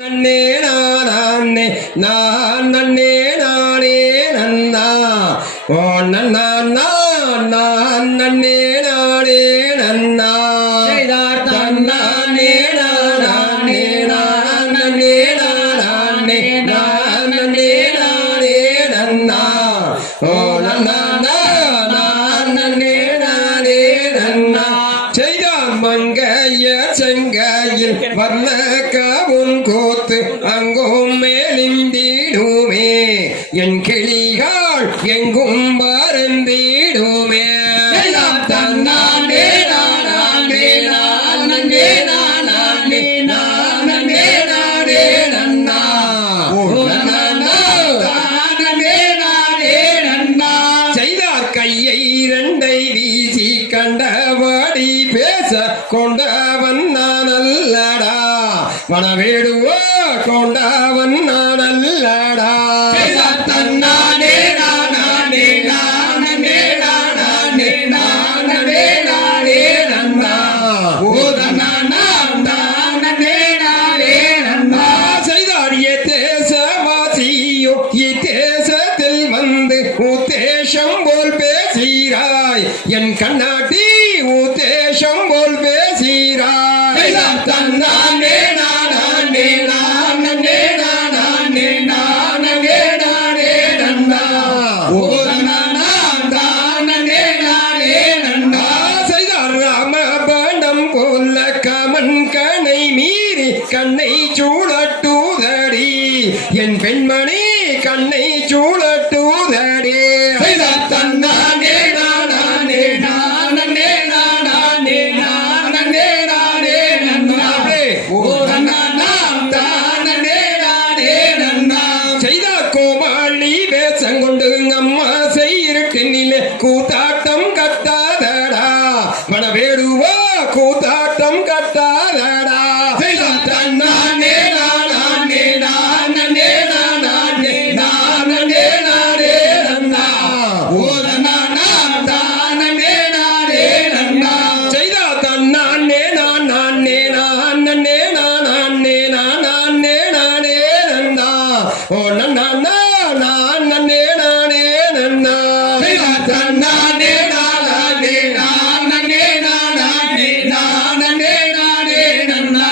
நன்னே நானே நான் நன்னே நானே நன்னா ஓ நன்னா நான் நன்னே நானே நன்னா தன்னானே நானே நான் நன்னே நானே நான் நன்னே நானே நன்னா ஓ நன்னா நான் நன்னே நானே நன்னா செய்த மங்கைய செங்கையில் வர்ண கவுன் கோத்து அங்கும் மேலிந்திடுமே என் கிளிகள் எங்கும் பறந்திடுமே தன்னானே நானே நானே நானே நானே நானே நன்னா செய்தார் கையை இரண்டை வீசி கண்டபடி பேச கொண்டவன் நான் அல்லடா மனவேடுவோ கொண்டவன் நான் அல்லடா தன்னானே நானே நானே நானே நானே நானே நன்னா ஓதனா நானே நானே நன்னா செய்தார் தேசவாசியோ தேசத்தில் வந்து உத்தேசம் போல் பேசிறாய் என் கண்ணாட்டி உத்தேசம் போல் பேசிறாய் தன்னானே நானே நானே நானே நானே நானே நன்னா ஓதனா நானே நானே நன்னா செய்தார் ராம பாண்டம் போல கமன் கண்ணை மீறி கண்ணை சூழட்டுதடி என் பெண்மணி கண்ணை சூழட்டுதடி தன்னானே நானே நானே நானே நானே நானே நன்னா ஓதனா நானே நானே நன்னா செய்த கோமாளி வேசங்கொண்டு அம்மா செய்யிருட்டினிலே கூத்தாட்டம் கட்டாதடா மனவேடுவா கூத்தாட்டம் கட்டாதடா தன்னானே நானே நானே நானே நானே நானே நன்னா ஓதனா நானே நானே நன்னா செய்த தன்னானே நானே நானே நானே நானே நானே நன்னா ஓ நன்னா நானே நானே நன்னா தன்னானே நானே நானே நானே நானே நானே நன்னா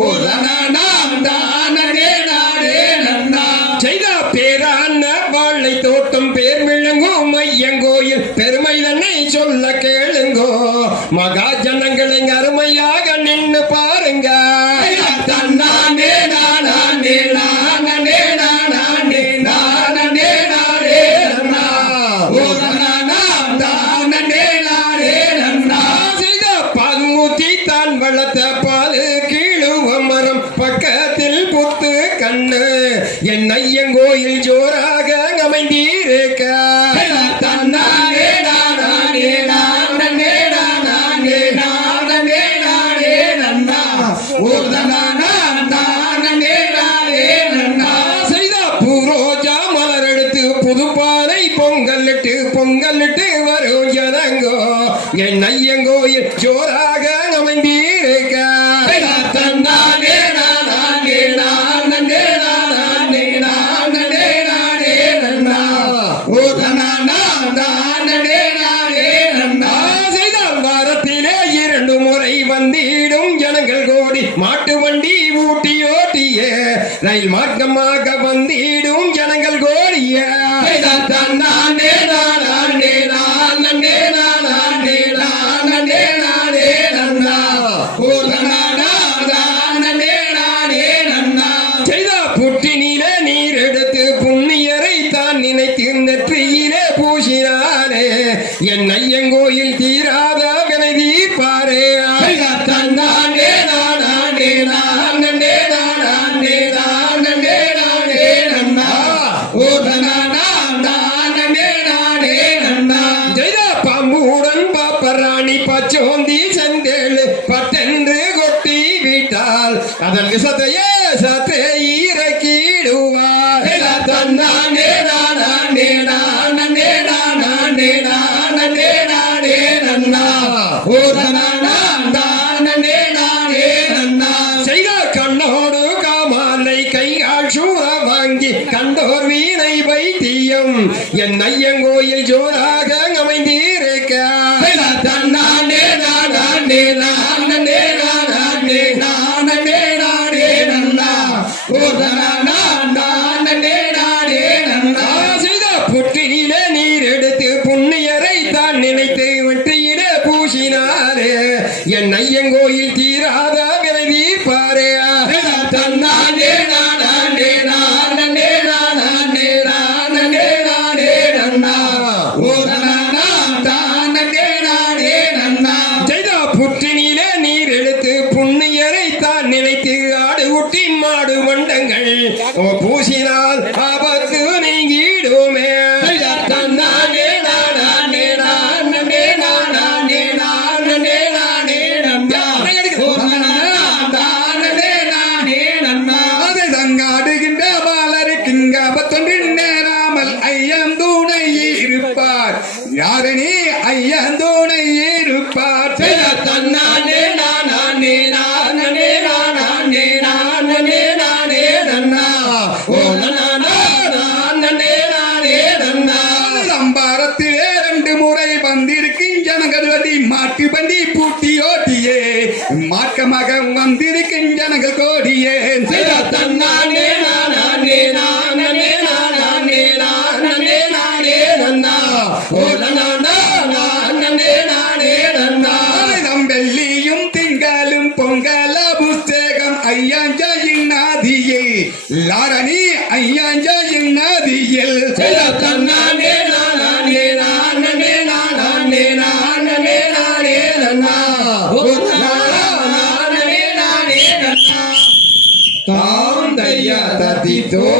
ஓதனா நானே நானே நன்னா செய்த பேரான வாழை தோட்டம் பேர் விளங்கும் மையங்கோயில் பெருமை தன்னை சொல்ல கேளுங்கோ மகா ஜனங்களை அருமையாக நின்று பாருங்க தன்னானே நானே நானே நானே நானே நானே நன்னா ஓதனா நானே நானே நன்னா செய்த பால்மூத்தி தான் வளர்த்த பால் கீழுவ மரம் பக்கத்தில் புத்து கண்ணு என் ஐயங்கோயில் ஜோராக அமைந்தீருக்க தன்னானே நானே நானே நானே நானே நானே நன்னா ஓதனா நானே நானே நன்னா செய்த பூரோஜா மலர் எடுத்து புதுப்பானை பொங்கலிட்டு வரும் ஜனங்கோ என் ஐயங்கோயில் ஜோராக அமைந்தீருக்க தன்னானே நானே நானே நானே நானே நானே நன்னா ஓதனா நானே நானே நன்னா செய்தால் வாரத்திலே 2 முறை வந்திடும் ஜனங்கள் கோடி மாட்டு வண்டி ஊட்டி ஓட்டிய ரயில் மார்க்கமாக வந்திடும் ஜனங்கள் கோடிய தன்னானே நானே நானே நானே நானே நானே நன்னா ஓதனா நானே நானே நன்னா செய்த புட்டினிலே நீர் எடுத்து புண்ணியரை தான் நினைத்து நெற்றியிலே பூசினாரே என் ஐயங்கோயில் தீராத வினை தீர்ப்பாரே தன்னானே நானே நானே நானே நானே நானே நன்னா ஓதனா நானே நானே நன்னா செய்த பாம்புடன் பாப்பராணி பச்சோந்தி செந்தேழு பட்டென்று கொட்டி விட்டால் அதன் விஷத்தையே சற்றே இறக்கிடுவார் தன்னானே நானே நானே நானே நானே நானே நன்னா ஓதனா நானே நானே நன்னா செய்த கண்ணோடு காமா கைகால் சூற வாங்கி கண்டோர் வீணை வைத்தியம் என் ஐயங்கோயில் ஜோராக அமைந்திருக்க தன்னானே நானே நானே நானே நானே நானே நன்னா நானே நானே நன்னா செய்த புற்றினிலே நீர் எடுத்து புண்ணியரை தான் நினைத்து வெற்றியிலே பூசினாரே என் ஐயங்கோயில் தீராத விரை தீர்ப்பாரே தன்னானே நானே நானே நானே நானே நானே நன்னா தானே நானே நன்னா செய்த புற்றினிலே நீர் எடுத்து புண்ணியரை தான் நினைத்து ஆடு குட்டி மாடு மண்டங்கள் பூசினால் ஆபத்து நீங்கிடுமே தன்னானே நானே நானே நானே நானே நானே நன்னா தானே நானே நன்னா அதை தங்காடுகின்ற பாலருக்கிங்க பத்தொன்றில் நேராமல் ஐயம் தூணை இருப்பார் யாரணி ஐயம் தூணை இருப்பார் தன்னானே நானே நானே நானே நானே நானே நன்னா நானே நானே நன்னா சம்பாரத்திலே 2 முறை வந்திருக்கும் ஜனங்கள் வண்டி மாட்டு வண்டி பூட்டி ஓட்டியே மார்க்கமாக வந்திருக்கும் ஜனங்கள் கோடியே தன்னானே நானே நானே நானே நானே நானே நன்னா நானே நானே நன்னா வெள்ளியும் திங்களும் பொங்கல புஸ்தகம் ஐயாஞ்சாயின் நாதியே லாரணி ஐயாஞ்சாயின் நாதியில் தன்னானே நானே நானே நானே நானே நானே நன்னா நானே நானே நன்னா தாம் தையா தத்திதோ